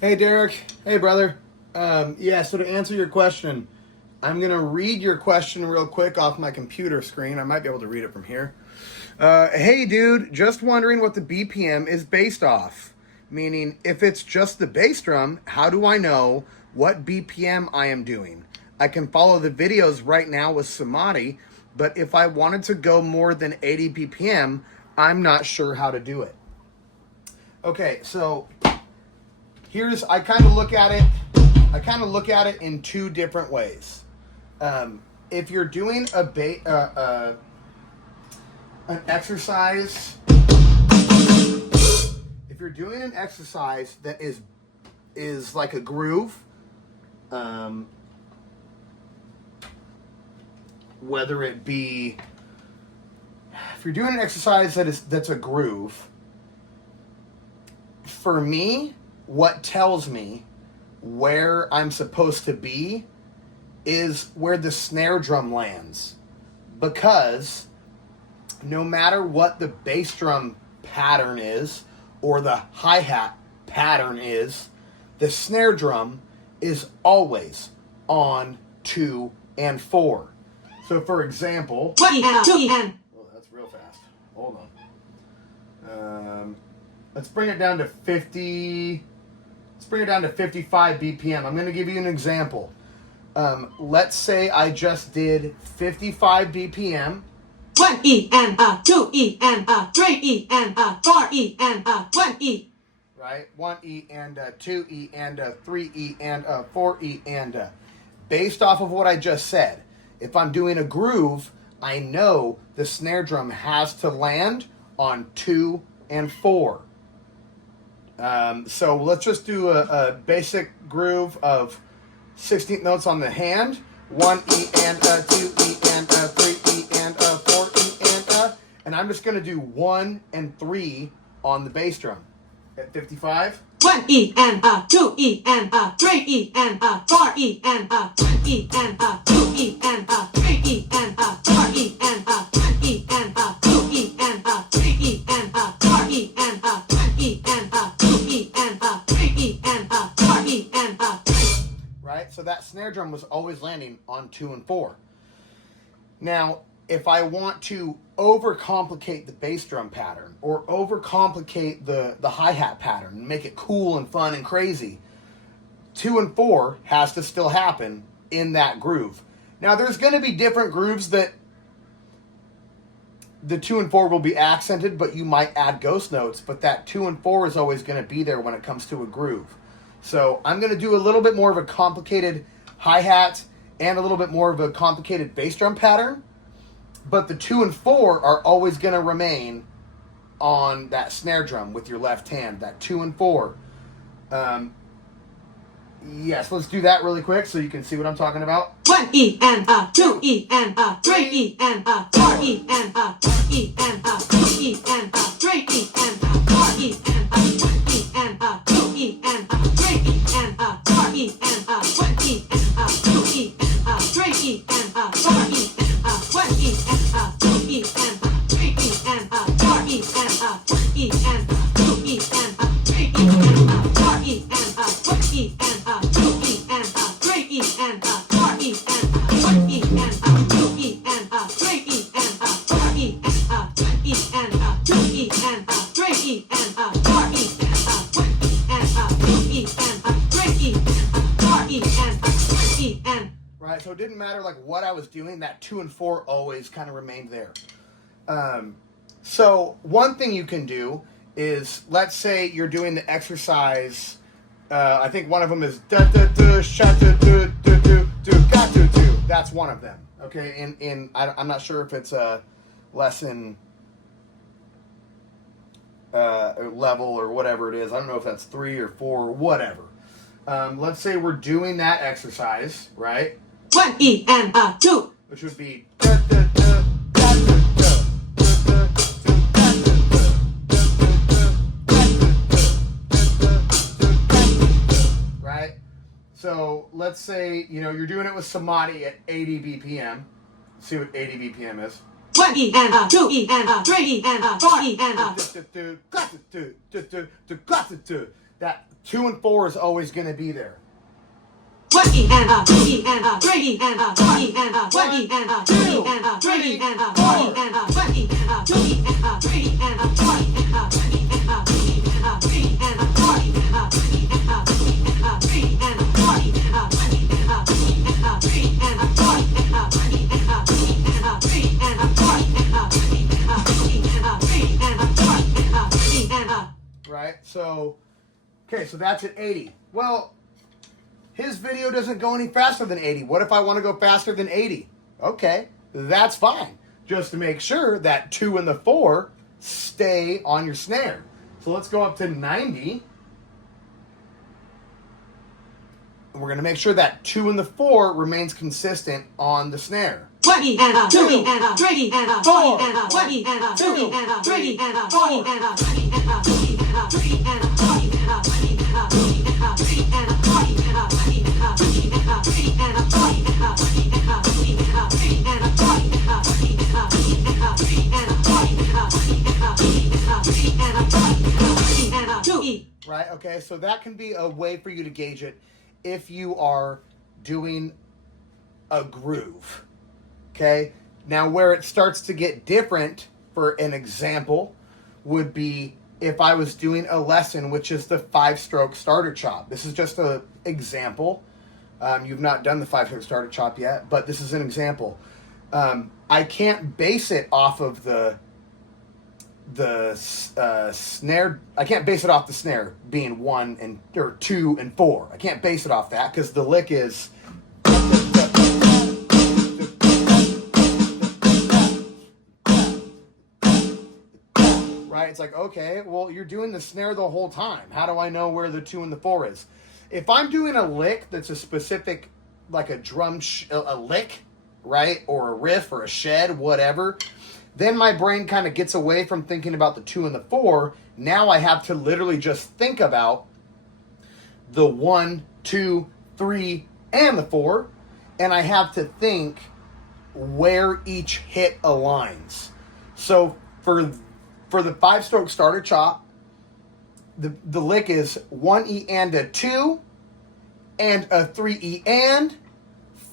Hey, Derrick. Hey, brother. So to answer your question, I'm going to read your question real quick off my computer screen. I might be able to read it from here. Hey, dude, just wondering what the BPM is based off. Meaning, if it's just the bass drum, how do I know what BPM I am doing? I can follow the videos right now with Samadhi, but if I wanted to go more than 80 BPM, I'm not sure how to do it. Okay, so I kind of look at it in two different ways. If you're doing an exercise, that is like a groove, whether it be, if you're doing an exercise that's a groove, for me, what tells me where I'm supposed to be is where the snare drum lands. Because no matter what the bass drum pattern is or the hi-hat pattern is, the snare drum is always on 2 and 4. So for example, oh, that's real fast. Hold on. Let's bring it down to 50. Let's bring it down to 55 BPM. I'm going to give you an example. Let's say I just did 55 BPM. 1 E and 2 E and 3 E and 4 E and 1 E. Right? 1 E and 2 E and 3 E and 4 E and based off of what I just said, if I'm doing a groove, I know the snare drum has to land on 2 and 4. So let's just do a basic groove of 16th notes on the hand. 1 E and 2 E and 3 E and 4 E and I'm just going to do 1 and 3 on the bass drum. At 55. 1 E and 2 E and 3 E and 4 E and 1 E and 2 E and 3 E and 4 E and 1 E and 2 E and 3 E and 4 E and 1 E and 2 E and 3 E and 4 E and Right? So that snare drum was always landing on 2 and 4. Now, if I want to overcomplicate the bass drum pattern or overcomplicate the hi-hat pattern and make it cool and fun and crazy, 2 and 4 has to still happen in that groove. Now, there's going to be different grooves that the 2 and 4 will be accented, but you might add ghost notes, but that 2 and 4 is always going to be there when it comes to a groove. So I'm going to do a little bit more of a complicated hi-hat and a little bit more of a complicated bass drum pattern, but the 2 and 4 are always going to remain on that snare drum with your left hand, that 2 and 4. Yes, let's do that really quick so you can see what I'm talking about. 1 E and 2 E and 3 E and 4 E and 1 E and 2 E and 3 E and 4 E and 1 E and 2 E and 3 E and 4 E and 1 E and 2 E and 3 E and 4 E and 1 E and 2 E and 3 E and 4 E and 1 E and 2 E and 3 E and 4 E and 1 E and 2 E and 3 E and 4 E and 1 E and 2 E and 3 E and 4 E and 1 E and 2 E and 3 E and 4 E and 1 E and 2 E and 3 E and 4 E and 1 E and. Right, so it didn't matter like what I was doing, that 2 and 4 always kind of remained there. So one thing you can do is, let's say you're doing the exercise. I think one of them is da da da sha da da da da da got to do. That's one of them. Okay, I'm not sure if it's a lesson level or whatever it is. I don't know if that's 3 or 4 or whatever. Let's say we're doing that exercise, right? 1 E and 2. Which would be da da da da da da. Right? So let's say, you're doing it with Samadhi at 80 BPM. Let's see what 80 BPM is. 1 E and 2 E and 3 E and 4 E and that 2 and 4 is always going to be there. 1 E and a 2 E and a 3 E and a 4 E and a 1 E and a 2 E and a 3 E and a 4 E and a 1 E and a 2 E and a 3 E and a 4 E and a 1 E and a 2 E and a 3 E and a 4 E and a 1 E and a 2 E and a 3 E and a 4 E and a 1 E and a 2 E and a 3 E and a 4 E and a 1 E and a 2 E and a 3 and a 4 E and a 1 E and a 2 E and a 3 and a 4 and a 1 E and a. Right? So, okay, so that's at 80. Well, his video doesn't go any faster than 80. What if I want to go faster than 80? Okay, that's fine. Just to make sure that 2 and the 4 stay on your snare. So let's go up to 90. And we're going to make sure that 2 and the 4 remains consistent on the snare. 1 E and a 2 E and a 3 E and a 4 E and a 1 E and a 2 E and a 3 E and a 4 E and a 1 E and a 2 E and a 3 and a 4 E and a 1 E and a 2 E and a 3 and a 4 E and a 1 E and a 2 E and a 3 and a 4 E and a 1 E and a 2 E and a 3 and a 4 E and a 1 E and a 2 E and a 3 and a 4 E and a 1 E and a 2 E and a 3 and a 4 E and a 2 E. Right, okay, so that can be a way for you to gauge it if you are doing a groove. Okay? Now, where it starts to get different, for an example, would be if I was doing a lesson, which is the 5-stroke starter chop. This is just an example. You've not done the 5-stroke starter chop yet, but this is an example. I can't base it off of the snare. I can't base it off the snare being 1 and or 2 and 4. I can't base it off that because the lick is. Right? It's like, okay, well, you're doing the snare the whole time. How do I know where the 2 and the 4 is? If I'm doing a lick that's a specific, like a drum, a lick, right? Or a riff or a shed, whatever, then my brain kind of gets away from thinking about the 2 and the 4. Now I have to literally just think about the 1, 2, 3, and the 4. And I have to think where each hit aligns. So for the 5-stroke starter chop, the lick is 1 E and a 2, and a 3 E and,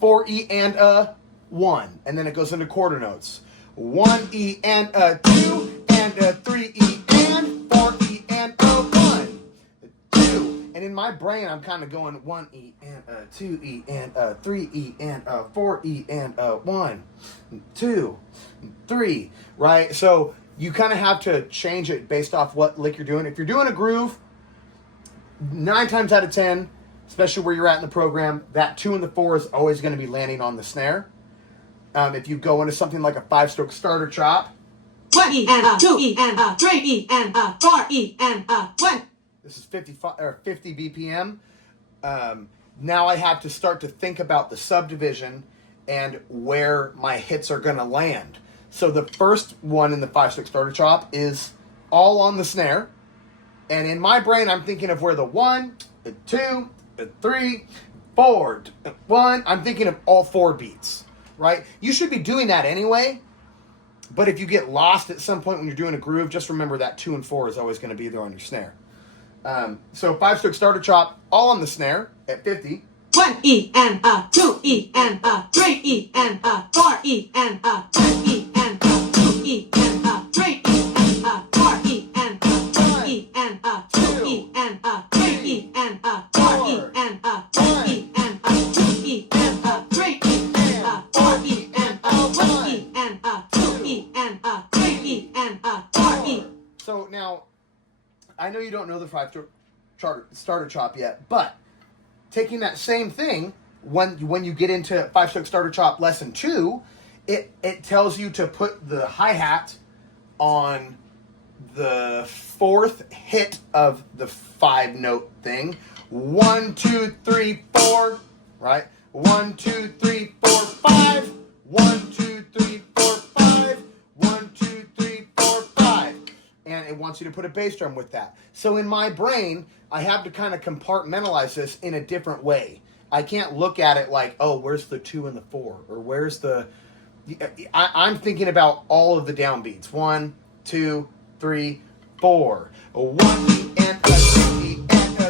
4 E and a 1. And then it goes into quarter notes. 1 E and a 2, and a 3 E and, 4 E and a 1. 2. And in my brain, I'm kind of going 1 E and a 2 E and a 3 E and a 4 E and a 1, 2, 3, right? So you kind of have to change it based off what lick you're doing. If you're doing a groove, 9 times out of 10, especially where you're at in the program, that 2 and the 4 is always going to be landing on the snare. If you go into something like a 5-stroke starter chop, 1 E and a 2 E and a 3 E and a 4 E and a 1. This is 50 BPM. Now I have to start to think about the subdivision and where my hits are going to land. So the first one in the 5-stroke starter chop is all on the snare. And in my brain, I'm thinking of where the 1, the 2, the 3, 4, 1. I'm thinking of all 4 beats, right? You should be doing that anyway. But if you get lost at some point when you're doing a groove, just remember that 2 and 4 is always going to be there on your snare. So 5-stroke starter chop, all on the snare at 50. 1 E and a 2 E and a 3 E and a 4 E and a 1 E and a 2 E and a 3 E and a 4 E and a 1 E and a 2 E and a 3 E and a 4 E and a 1 E and a 2 E and a 3 E and a 4 E and a 1 E and a 2 E and a 3 E and a 4 E. So now, I know you don't know the 5-stroke starter chop yet, but taking that same thing, when you get into 5-stroke starter chop lesson 2, it tells you to put the hi-hat on the 4th hit of the 5-note thing. 1, 2, 3, 4, right? 1, 2, 3, 4, 5. 1, 2, 3, 4, 5. 1, 2, 3, 4, 5. And it wants you to put a bass drum with that. So in my brain, I have to kind of compartmentalize this in a different way. I can't look at it like, oh, where's the 2 and the 4? Or where's the... I'm thinking about all of the downbeats. 1, 2, 3, 4. 1 E and a 2 E and a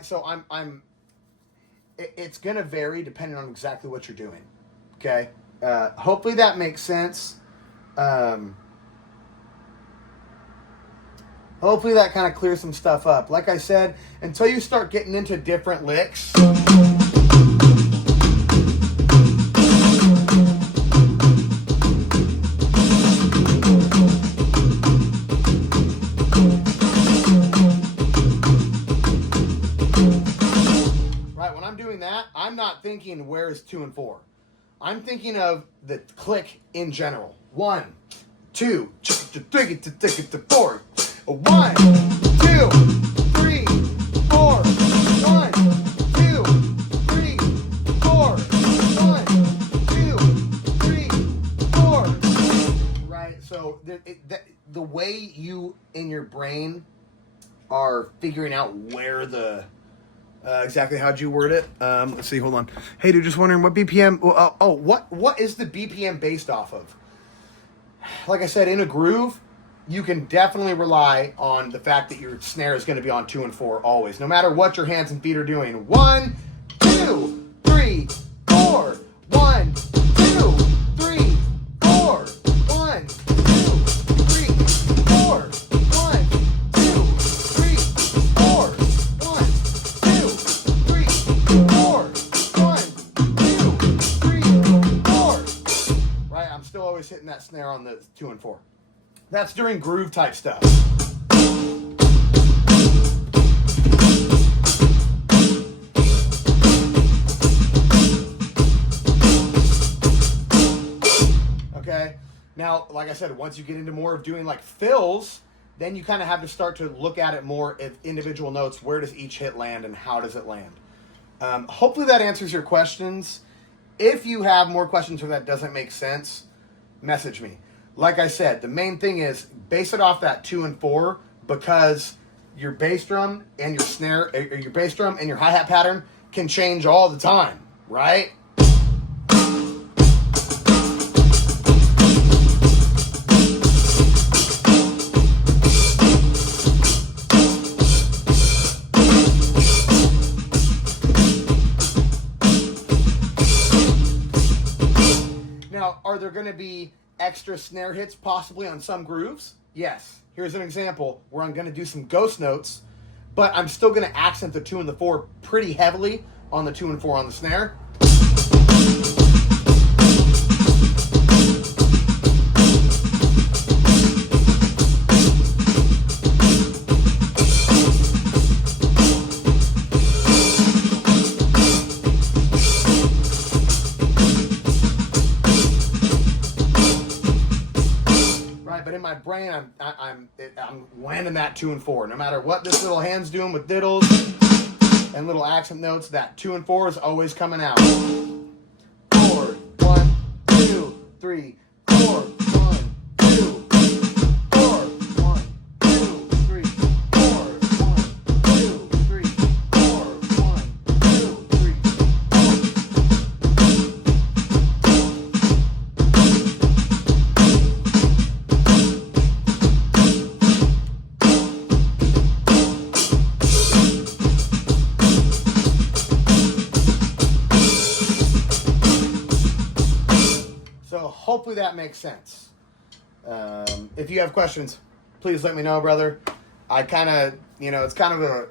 right? So it's going to vary depending on exactly what you're doing. Okay? Hopefully that makes sense. Hopefully that kind of clears some stuff up. Like I said, until you start getting into different licks. Right, when I'm doing that, I'm not thinking where's 2 and 4. I'm thinking of the click in general. 1, 2, 3, 4. 1, 2, 3, 4. 1, 2, 3, 4. 1, 2, 3, 4. Right. So the way you in your brain are figuring out where the exactly how'd you word it? Let's see. Hold on. Hey, dude, just wondering what BPM. What is the BPM based off of? Like I said, in a groove, you can definitely rely on the fact that your snare is going to be on 2 and 4 always, no matter what your hands and feet are doing. 1, 2, 3, 4. 1, 2, 3, 4. 1, 2, 3, 4. 1, 2, 3, 4. 1, 2, 3, 4. 1, 2, 3, 4. Right, I'm still always hitting that snare on the 2 and 4. That's during groove type stuff. Okay. Now, like I said, once you get into more of doing like fills, then you kind of have to start to look at it more as individual notes. Where does each hit land and how does it land? Hopefully that answers your questions. If you have more questions or that doesn't make sense, message me. Like I said, the main thing is base it off that 2 and 4 because your bass drum and your snare, or your bass drum and your hi-hat pattern can change all the time, right? Now, are there going to be extra snare hits possibly on some grooves? Yes. Here's an example where I'm going to do some ghost notes, but I'm still going to accent the 2 and the 4 pretty heavily on the 2 and 4 on the snare. But in my brain, I'm landing that 2 and 4. No matter what this little hand's doing with diddles and little accent notes, that 2 and 4 is always coming out. 4, 1, 2, 3, 4, 1, 2, 4, 1, 2, 3, 4, 1, 2, 3, 4, 1, 2, 3, 4. Hopefully that makes sense. If you have questions, please let me know, brother. I kind of, it's kind of a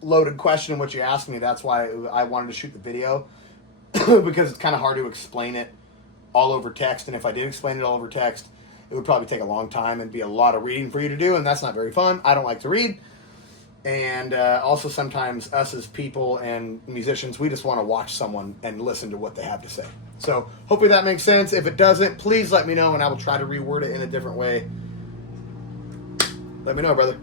loaded question what you asked me. That's why I wanted to shoot the video because it's kind of hard to explain it all over text. And if I did explain it all over text, it would probably take a long time and be a lot of reading for you to do. And that's not very fun. I don't like to read. And also sometimes us as people and musicians, we just want to watch someone and listen to what they have to say. So hopefully that makes sense. If it doesn't, please let me know and I will try to reword it in a different way. Let me know, brother.